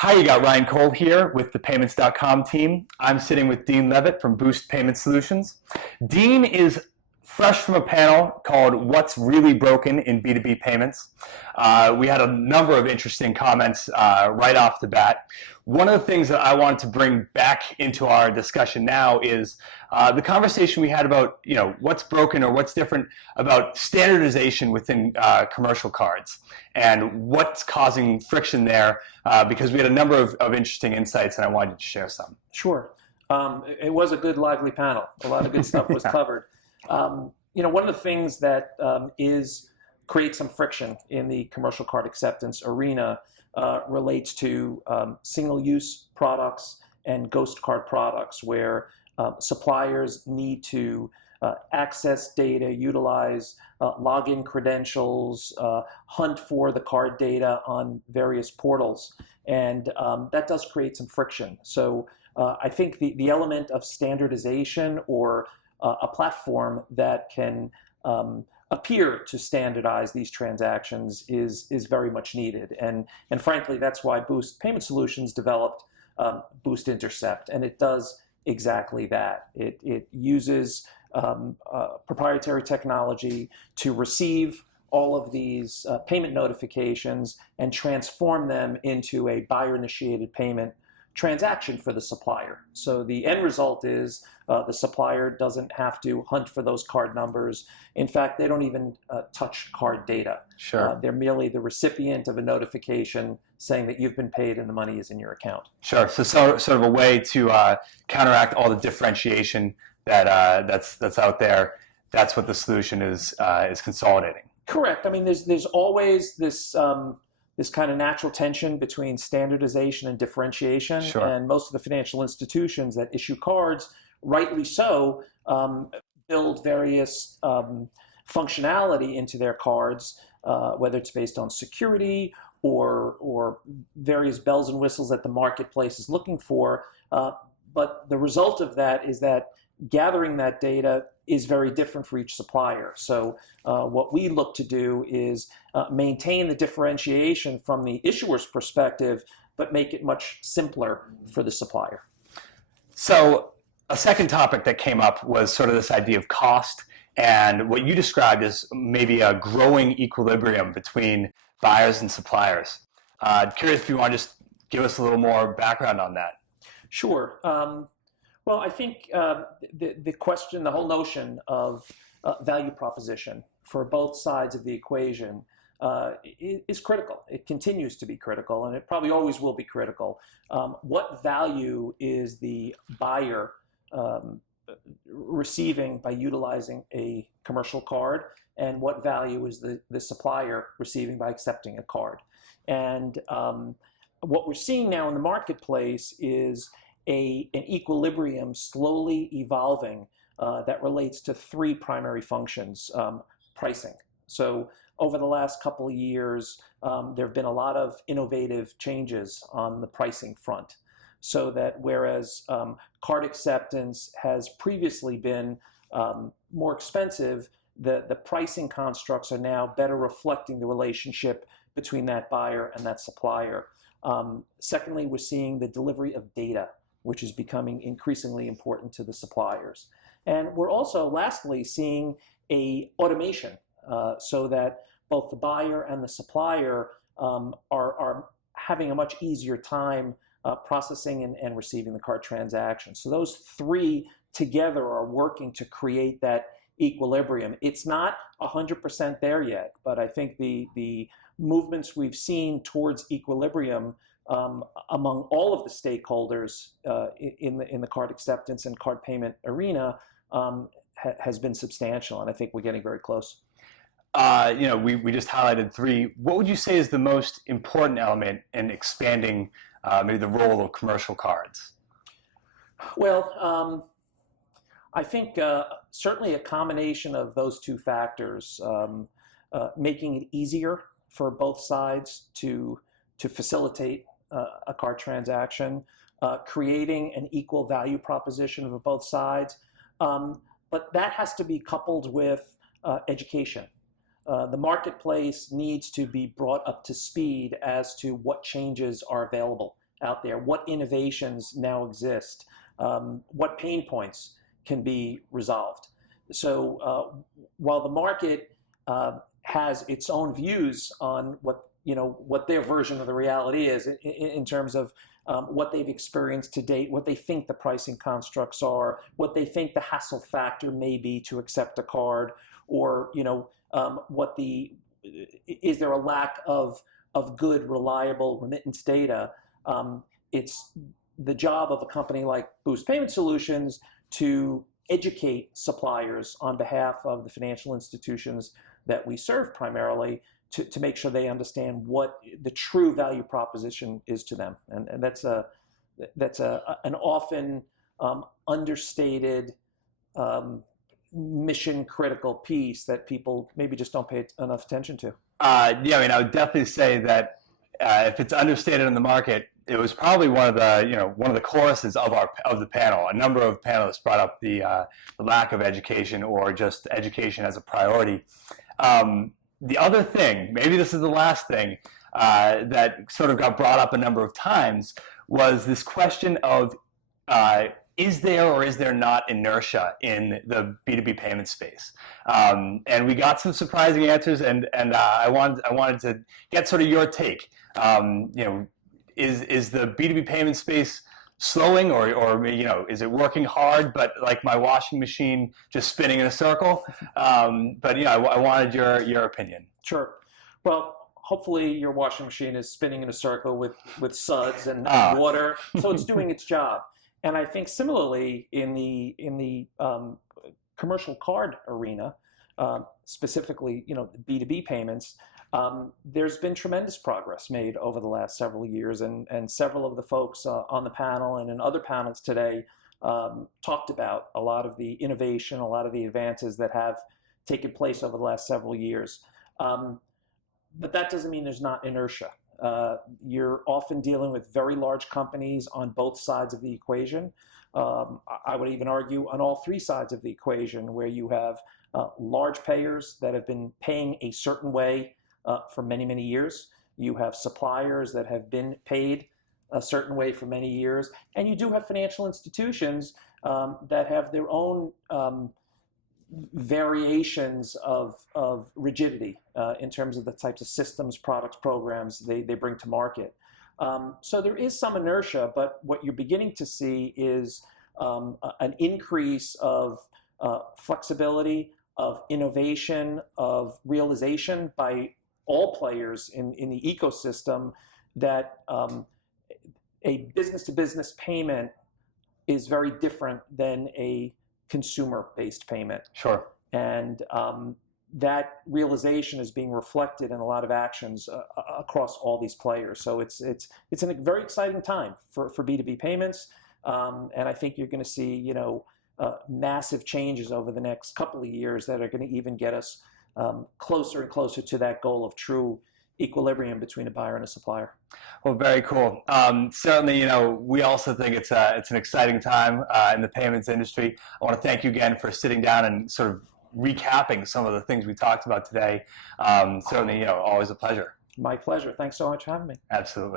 Hi, you got Ryan Cole here with the PYMNTS.com team. I'm sitting with Dean Leavitt from Boost Payment Solutions. Dean is fresh from a panel called What's Really Broken in B2B Payments. We had a number of interesting comments right off the bat. One of the things that I wanted to bring back into our discussion now is the conversation we had about, what's broken or what's different about standardization within commercial cards and what's causing friction there, because we had a number of interesting insights and I wanted to share some. Sure. It was a good, lively panel. A lot of good stuff was covered. One of the things that creates some friction in the commercial card acceptance arena relates to single-use products and ghost card products, where suppliers need to access data, utilize login credentials, hunt for the card data on various portals, and that does create some friction. So I think the element of standardization or a platform that can appear to standardize these transactions is very much needed. And frankly, that's why Boost Payment Solutions developed Boost Intercept, and it does exactly that. It uses proprietary technology to receive all of these payment notifications and transform them into a buyer-initiated payment transaction for the supplier. So the end result is the supplier doesn't have to hunt for those card numbers. In fact, they don't even touch card data. Sure. They're merely the recipient of a notification saying that you've been paid and the money is in your account. Sure. So sort of a way to counteract all the differentiation that's out there. That's what the solution is consolidating. Correct. I mean, there's always this kind of natural tension between standardization and differentiation. Sure. And most of the financial institutions that issue cards, rightly so, build various functionality into their cards, whether it's based on security or various bells and whistles that the marketplace is looking for. But the result of that is that gathering that data is very different for each supplier. So what we look to do is maintain the differentiation from the issuer's perspective, but make it much simpler for the supplier. So a second topic that came up was sort of this idea of cost and what you described as maybe a growing equilibrium between buyers and suppliers. Curious if you want to just give us a little more background on that. Sure. Well, I think the question, the whole notion of value proposition for both sides of the equation is critical. It continues to be critical, and it probably always will be critical. What value is the buyer receiving by utilizing a commercial card, and what value is the supplier receiving by accepting a card? And what we're seeing now in the marketplace is an equilibrium slowly evolving that relates to three primary functions. Pricing. So over the last couple of years, there have been a lot of innovative changes on the pricing front, so that whereas card acceptance has previously been more expensive, the pricing constructs are now better reflecting the relationship between that buyer and that supplier. Secondly, we're seeing the delivery of data, which is becoming increasingly important to the suppliers. And we're also, lastly, seeing a automation so that both the buyer and the supplier are having a much easier time processing and receiving the card transaction. So those three together are working to create that equilibrium. It's not 100% there yet, but I think the movements we've seen towards equilibrium among all of the stakeholders in the card acceptance and card payment arena has been substantial, and I think we're getting very close. We just highlighted three. What would you say is the most important element in expanding maybe the role of commercial cards? Well, I think certainly a combination of those two factors, making it easier for both sides to facilitate a card transaction, creating an equal value proposition for both sides. But that has to be coupled with education. The marketplace needs to be brought up to speed as to what changes are available out there, what innovations now exist, what pain points can be resolved. So while the market has its own views on what their version of the reality is in terms of what they've experienced to date, what they think the pricing constructs are, what they think the hassle factor may be to accept a card, or is there a lack of good, reliable remittance data? It's the job of a company like Boost Payment Solutions to educate suppliers on behalf of the financial institutions that we serve primarily, to make sure they understand what the true value proposition is to them. And that's an often understated mission critical piece that people maybe just don't pay enough attention to. Yeah, I mean, I would definitely say that if it's understated in the market, it was probably one of the choruses of the panel. A number of panelists brought up the lack of education, or just education as a priority. The other thing, maybe this is the last thing, that sort of got brought up a number of times, was this question of is there or is there not inertia in the B2B payment space? And we got some surprising answers, and I wanted to get sort of your take. Is the B2B payment space slowing, or is it working hard, but like my washing machine just spinning in a circle? But I wanted your opinion. Sure. Well, hopefully your washing machine is spinning in a circle with suds and water, so it's doing its job. And I think similarly in the commercial card arena, specifically the B2B payments, there's been tremendous progress made over the last several years, and several of the folks on the panel and in other panels today talked about a lot of the innovation, a lot of the advances that have taken place over the last several years. But that doesn't mean there's not inertia. You're often dealing with very large companies on both sides of the equation. I would even argue on all three sides of the equation, where you have large payers that have been paying a certain way for many, many years. You have suppliers that have been paid a certain way for many years. And you do have financial institutions that have their own variations of rigidity in terms of the types of systems, products, programs they bring to market. So there is some inertia, but what you're beginning to see is an increase of flexibility, of innovation, of realization by all players in the ecosystem that a business-to-business payment is very different than a consumer-based payment. Sure. And that realization is being reflected in a lot of actions across all these players. So it's a very exciting time for B2B payments, and I think you're going to see massive changes over the next couple of years that are going to even get us closer and closer to that goal of true equilibrium between a buyer and a supplier. Well, very cool. Certainly, we also think it's an exciting time in the payments industry. I want to thank you again for sitting down and sort of recapping some of the things we talked about today. Certainly, always a pleasure. My pleasure. Thanks so much for having me. Absolutely.